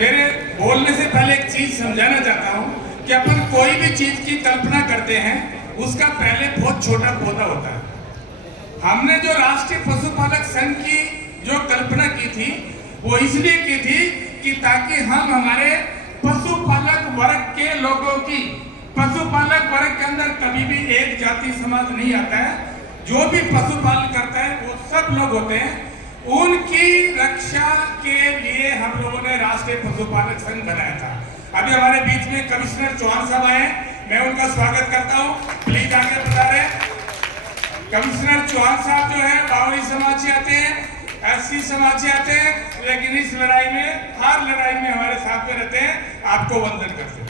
मेरे बोलने से पहले एक चीज समझाना चाहता हूँ कि अपन कोई भी चीज की कल्पना करते हैं उसका पहले बहुत छोटा पौधा होता है। हमने जो राष्ट्रीय पशुपालक संघ की जो कल्पना की थी वो इसलिए की थी कि ताकि हम हमारे पशुपालक वर्ग के लोगों की, पशुपालक वर्ग के अंदर कभी भी एक जाति समाज नहीं आता है, जो भी पशुपालन करता है वो सब लोग होते हैं, उनकी रक्षा के लिए हम लोगों ने राष्ट्रीय पशुपालक संघ बनाया था। अभी हमारे बीच में कमिश्नर चौहान साहब आए, मैं उनका स्वागत करता हूं, प्लीज आगे बता रहे। कमिश्नर चौहान साहब जो है बावरी समाज से आते हैं, एससी समाज से आते हैं, लेकिन इस लड़ाई में, हर लड़ाई में हमारे साथ में रहते हैं। आपको वंदन करते हैं।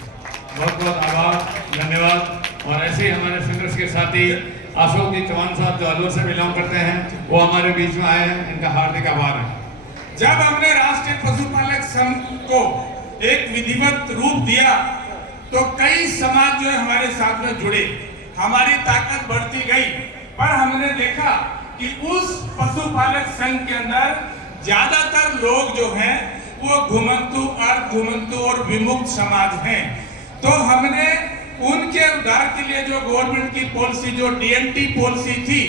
बहुत बहुत आभार, धन्यवाद। और ऐसे ही हमारे संघर्ष के साथी अशोक जी चौहान साहब जो अलवर से बिलोंग करते हैं, वो हमारे बीच में आए हैं, इनका हार्दिक आभार है। जब हमने राष्ट्रीय पशुपालक संघ को एक विधिवत रूप दिया तो कई समाज जो है हमारे साथ में जुड़े, हमारी ताकत बढ़ती गई, पर हमने देखा कि उस पशुपालक संघ के अंदर ज्यादातर लोग जो हैं वो घुमंतु, अर्ध-घुमंतु और विमुक्त समाज हैं। तो हमने उनके उद्धार के लिए जो गवर्नमेंट की पॉलिसी, जो डीएनटी पॉलिसी थी,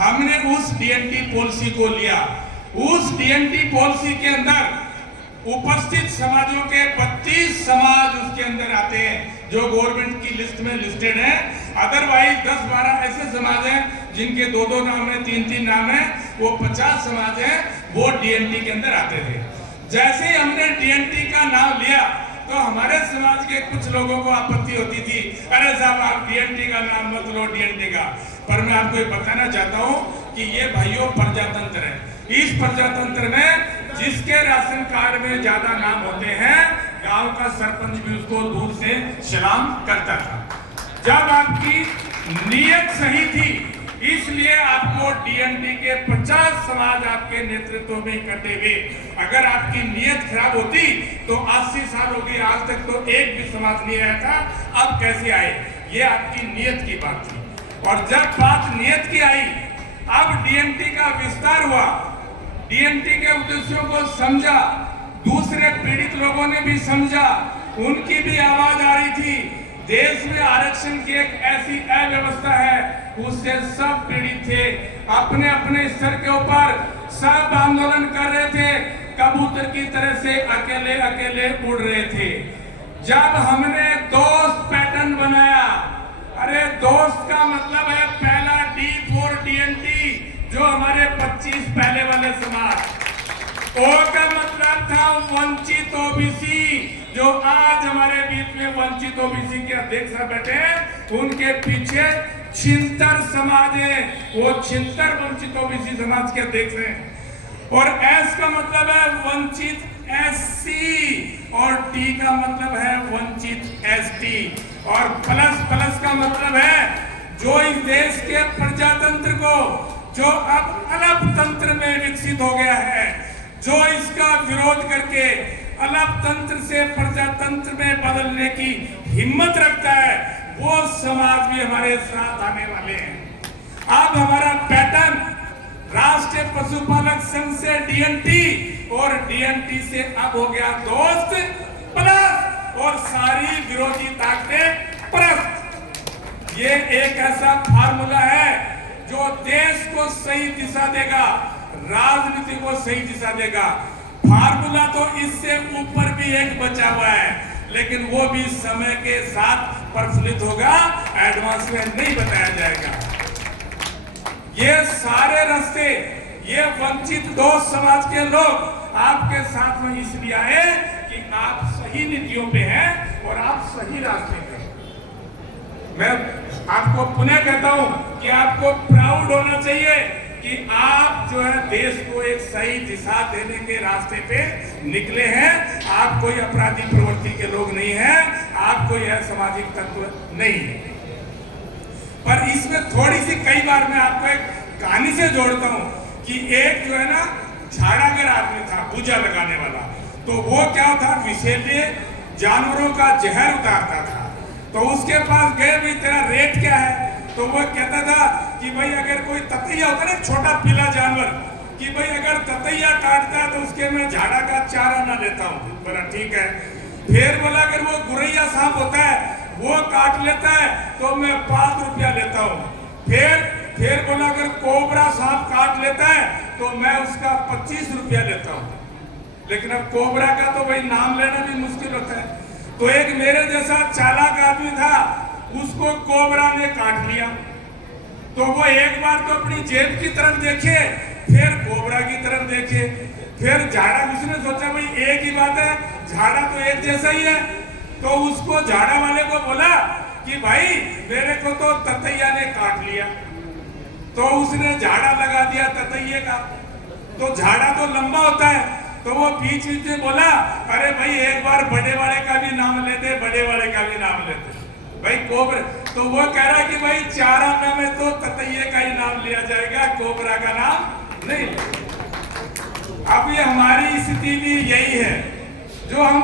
हमने उस डीएनटी पॉलिसी को लिया। उस डीएनटी पॉलिसी के अंदर उपस्थित समाजों के 32 समाज उसके अंदर आते हैं जो गवर्नमेंट की लिस्ट में लिस्टेड है। अदरवाइज 10-12 ऐसे समाज हैं जिनके 2-2 नाम है, 3-3 नाम है, वो 50 समाज है, वो डीएनटी के अंदर आते थे। जैसे ही हमने डीएनटी का नाम लिया तो हमारे समाज के कुछ लोगों को आपत्ति होती थी, अरे साहब आप डीएनटी का नाम मत लो, डीएनटी का। पर मैं आपको ये बताना चाहता हूँ कि ये भाइयों प्रजातंत्र है। इस प्रजातंत्र में जिसके राशन कार्ड में ज्यादा नाम होते हैं, गांव का सरपंच भी उसको दूर से सलाम करता था। जब आपकी नीयत सही थी, इसलिए आपको डीएनटी के 50 समाज आपके नेतृत्व में इकट्ठे हुए। अगर आपकी नीयत खराब होती तो 80 साल हो गए, आज तक तो एक भी समाज नहीं आया था, अब कैसे आए? ये आपकी नीयत की बात थी। और जब बात नीयत की आई, अब डीएनटी का विस्तार हुआ, डीएनटी के उद्देश्यों को समझा, दूसरे पीड़ित लोगों ने भी समझा, उनकी भी आवाज आ रही थी। देश में आरक्षण की एक ऐसी अव्यवस्था है, उससे सब पीड़ित थे, अपने अपने स्तर के ऊपर सब आंदोलन कर रहे थे, कबूतर की तरह से अकेले अकेले उड़ रहे थे। जब हमने दोस्त पैटर्न बनाया, अरे दोस्त का मतलब है पहला डी फॉर डीएनटी, जो हमारे 25 पहले वाले समाज, ओ का मतलब था वंचित ओबीसी, जो आज हमारे बीच में वंचित ओबीसी के अध्यक्ष बैठे हैं, उनके पीछे छिंतर समाज है, वो छिंतर वंचित ओबीसी समाज के अध्यक्ष हैं। और एस का मतलब है वंचित एससी, और टी का मतलब है वंचित एसटी, और प्लस प्लस का मतलब है जो इस देश के प्रजातंत्र को, जो अब अलग तंत्र में विकसित हो गया है, जो इसका विरोध करके अलग तंत्र से प्रजातंत्र में बदलने की हिम्मत रखता है, वो समाज भी हमारे साथ आने वाले हैं। अब हमारा पैटर्न राष्ट्रीय पशुपालक संघ से डीएनटी, और डीएनटी से अब हो गया दोस्त प्लस, और सारी विरोधी ताकतें प्लस। ये एक ऐसा फार्मूला है जो देश को सही दिशा देगा, राजनीति को सही दिशा देगा। फार्मूला तो इससे ऊपर भी एक बचा हुआ है, लेकिन वो भी समय के साथ प्रफुल्लित होगा, एडवांस में नहीं बताया जाएगा। ये सारे रास्ते, ये वंचित दोस्त समाज के लोग आपके साथ में इसलिए आए कि आप सही नीतियों पे हैं और आप सही रास्ते पे हैं। मैं आपको पुनः कहता हूं कि आपको प्राउड होना चाहिए कि आप जो है देश को एक सही दिशा देने के रास्ते पे निकले हैं। आप कोई अपराधी प्रवृत्ति के लोग नहीं हैं, आप कोई असामाजिक तत्व नहीं है। पर इसमें थोड़ी सी, कई बार मैं आपको एक कहानी से जोड़ता हूं कि एक जो है ना झाड़ागर आदमी था, पूजा लगाने वाला, तो वो क्या था, विषैले जानवरों का जहर उतारता था। तो उसके पास गए, भाई तेरा रेट क्या है? तो वो कहता था कि भाई अगर कोई ततैया होता ना, छोटा पीला जानवर, कि भाई अगर ततैया काटता है तो उसके मैं झाड़ा का चारा ना लेता हूँ। बोला ठीक है। फिर बोला अगर वो गुरैया सांप होता है वो काट लेता है तो मैं 5 रुपया लेता हूँ। फिर बोला अगर कोबरा सांप काट लेता है तो मैं उसका 25 रुपया लेता हूँ। लेकिन अब कोबरा का तो भाई नाम लेना भी मुश्किल होता है। तो एक मेरे जैसा चालाक आदमी था, उसको कोबरा ने काट लिया। तो वो एक बार तो अपनी जेब की तरफ देखे, फिर कोबरा की तरफ देखे, फिर झाड़ा। उसने सोचा भाई एक ही बात है, झाड़ा तो एक जैसा ही है। तो उसको झाड़ा वाले को बोला कि भाई मेरे को तो ततैया ने काट लिया। तो उसने झाड़ा लगा दिया ततैये का। तो झाड़ा तो लंबा होता है, तो वो बीच में बोला अरे भाई एक बार बड़े वाले का भी नाम लेते, बड़े वाले का भी नाम लेते भाई कोबरा। तो वो कह रहा है कि भाई चारा में तो ततैये का ही नाम लिया जाएगा, कोबरा का नाम नहीं। अब ये हमारी स्थिति भी यही है जो हम